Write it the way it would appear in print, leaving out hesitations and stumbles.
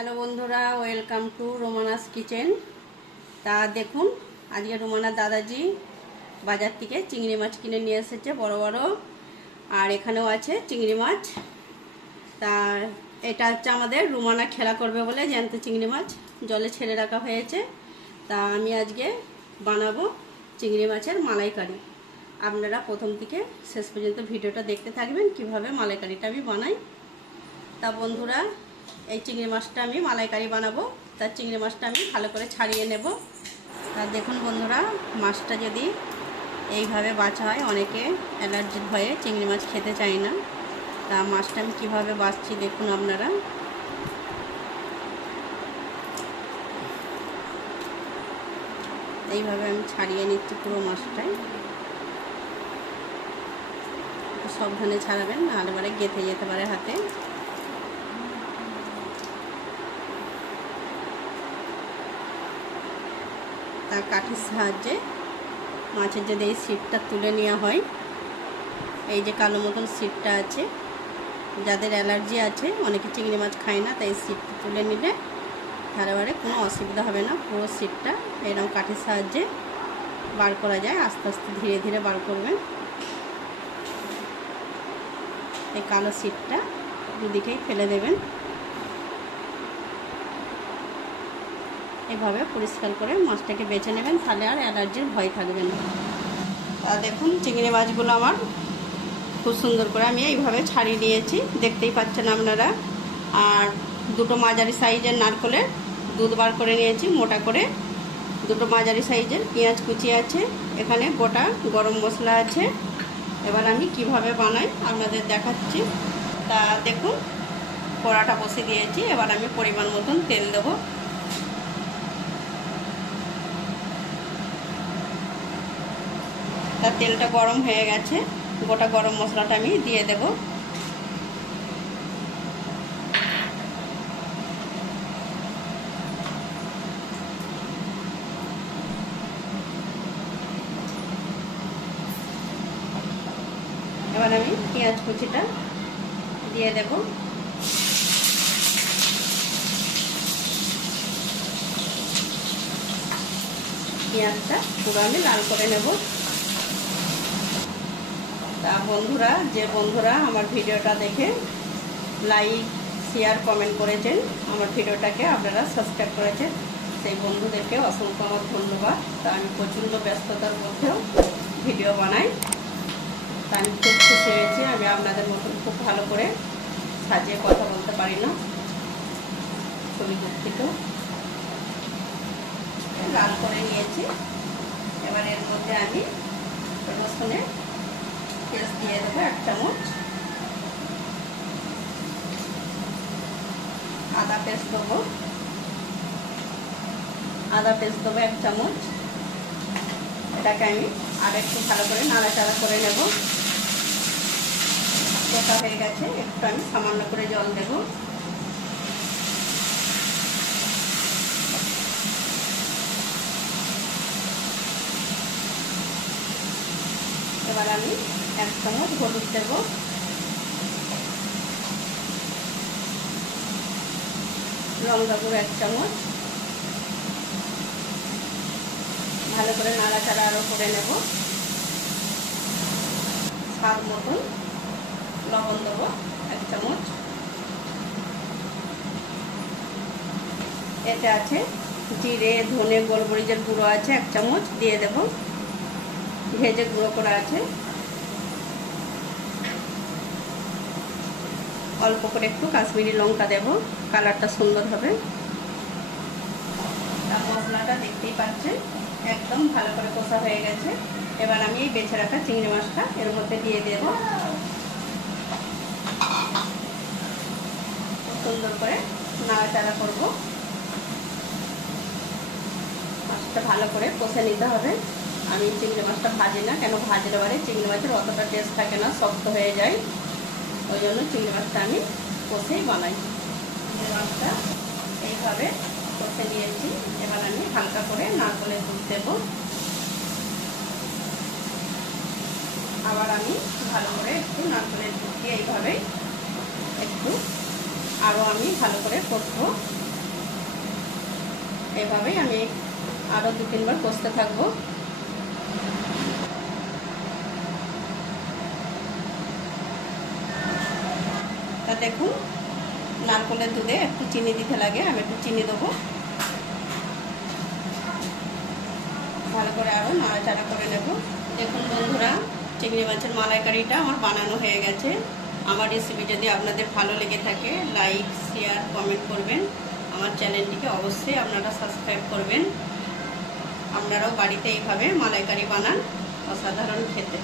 Hello বন্ধুরা, welcome to রোমানাস kitchen. তা দেখুন, আজকে রোমানার দাদাজি বাজার থেকে চিংড়ি মাছ কিনে নিয়ে এসেছে বড় বড়, আর এখানেও আছে চিংড়ি মাছ। তা এটা হচ্ছে আমাদের রোমানা খেলা করবে বলে জ্যান্ত চিংড়ি মাছ জলে ছেড়ে রাখা হয়েছে। তা আমি আজকে বানাবো চিংড়ি মাছের মালাইকারি। আপনারা প্রথম থেকে শেষ পর্যন্ত ভিডিওটা দেখতে থাকবেন কিভাবে মালাইকারিটা আমি বানাই। তা বন্ধুরা, এই চিংড়ি মাছটা আমি মালাইকারি বানাবো। তার চিংড়ি মাছটা আমি ভালো করে ছাড়িয়ে নেব। তা দেখুন বন্ধুরা, মাছটা যদি এইভাবে বাছা হয়, অনেকে অ্যালার্জির ভয়ে চিংড়ি মাছ খেতে চায় না। তা মাছটা আমি কীভাবে বাছছি দেখুন আপনারা। এইভাবে আমি ছাড়িয়ে নিচ্ছি পুরো মাছটাই। সাবধানে ছাড়াবেন, নাহলে পরে গেঁথে যেতে পারে হাতে। তার কাঠির সাহায্যে মাছের যদি এই সিটটা তুলে নেওয়া হয়, এই যে কালো মতন সিটটা আছে, যাদের অ্যালার্জি আছে, অনেকে চিংড়ি মাছ খায় না, তাই সিটটা তুলে নিলে ধারে কোনো অসুবিধা হবে না। পুরো সিটটা এরকম কাঠির সাহায্যে বার করা যায়। আস্তে আস্তে ধীরে ধীরে বার করবেন। এই কালো সিটটা দুদিকেই ফেলে দেবেন। এভাবে পরিষ্কার করে মাছটাকে বেছে নেবেন, তাহলে আর অ্যালার্জির ভয় থাকবে না। তা দেখুন, চিংড়ি মাছগুলো আমার খুব সুন্দর করে আমি এইভাবে ছাড়িয়ে নিয়েছি, দেখতেই পাচ্ছেন আপনারা। আর দুটো মাঝারি সাইজের নারকেলের দুধ বার করে নিয়েছি মোটা করে। দুটো মাঝারি সাইজের পেঁয়াজ কুচি আছে, এখানে গোটা গরম মশলা আছে। এবার আমি কিভাবে বানাই আপনাদের দেখাচ্ছি। তা দেখুন, কড়াটা বসে দিয়েছি। এবার আমি পরিমাণ মতন তেল দেবো। তা তেলটা গরম হয়ে গেছে, গোটা গরম মশলাটা আমি দিয়ে দেব। এবার আমি পেঁয়াজ কুচিটা দিয়ে দেব। পেঁয়াজটা পুরো আমি লাল করে নেব। তা বন্ধুরা, যে বন্ধুরা আমার ভিডিওটা দেখে লাইক শেয়ার কমেন্ট করেছেন, আমার ভিডিওটাকে আপনারা সাবস্ক্রাইব করেছেন, সেই বন্ধুদেরকে অসংখ্য আমার ধন্যবাদ। তা আমি প্রচণ্ড ব্যস্ততার মধ্যেও ভিডিও বানাই। তা আমি খুব খুশি হয়েছি। আমি আপনাদের মতন খুব ভালো করে সাজিয়ে কথা বলতে পারি না, খুবই দুঃখিত। লাল করে নিয়েছি। এবার এর মধ্যে আমি রসুনের পেস্ট দিয়ে দেবো 1 চামচ, আদা পেস্ট দেবো 1 চামচ। এটাকে আমি আর একটু ভালো করে নাড়াচাড়া করে নেব। কষা হয়ে গেছে, একটু আমি সামান্য করে জল দেব। এবার আমি 1 চামচ হলুদ দেব, লঙ্কা গুঁড়ো 1 চামচ। ভালো করে নাড়াচাড়া আরও করে নেব। স্বাদ মতন লবণ দেবো 1 চামচ। এতে আছে জিরে, ধনে, গোলমরিচের গুঁড়ো আছে 1 চামচ, দিয়ে দেব। ভেজে গুঁড়ো করা আছে। অল্প করে একটু কাশ্মীরি লঙ্কা দেব, কালারটা সুন্দর হবে। মশলাটা দেখতেই পাচ্ছেন একদম ভালো করে কষা হয়ে গেছে। এবার আমি এই বেছে রাখা চিংড়ি মাছটা এর মধ্যে দিয়ে দেব। সুন্দর করে নাড়াচাড়া করব। মাছটা ভালো করে কষে নিতে হবে। আমি চিংড়ি মাছটা ভাজি না, কেন ভাজলে পরে চিংড়ি মাছের অতটা টেস্ট থাকে না, শক্ত হয়ে যায়। ওই জন্য চিংড়ি মাছটা আমি কষেই বানাই। চিংড়ি মাছটা এইভাবে কষে নিয়েছি। এবার আমি হালকা করে নারকেলের দুধ দেব। আবার আমি ভালো করে একটু নারকেলের দুধ দিয়ে এইভাবে একটু আরও আমি ভালো করে কষবো। এভাবেই আমি আরও 2-3 বার কষতে থাকবো। তা দেখুন নারকেলের দুধে একটু চিনি দিতে লাগে, আমি একটু চিনি দেবো। ভালো করে আরও নাড়াচাড়া করে নেব। দেখুন বন্ধুরা, চিংড়ি মাছের মালাইকারিটা আমার বানানো হয়ে গেছে। আমার রেসিপি যদি আপনাদের ভালো লেগে থাকে লাইক, শেয়ার, কমেন্ট করবেন। আমার চ্যানেলটিকে অবশ্যই আপনারা সাবস্ক্রাইব করবেন। আপনারাও বাড়িতে এইভাবে মালাইকারি বানান, অসাধারণ খেতে।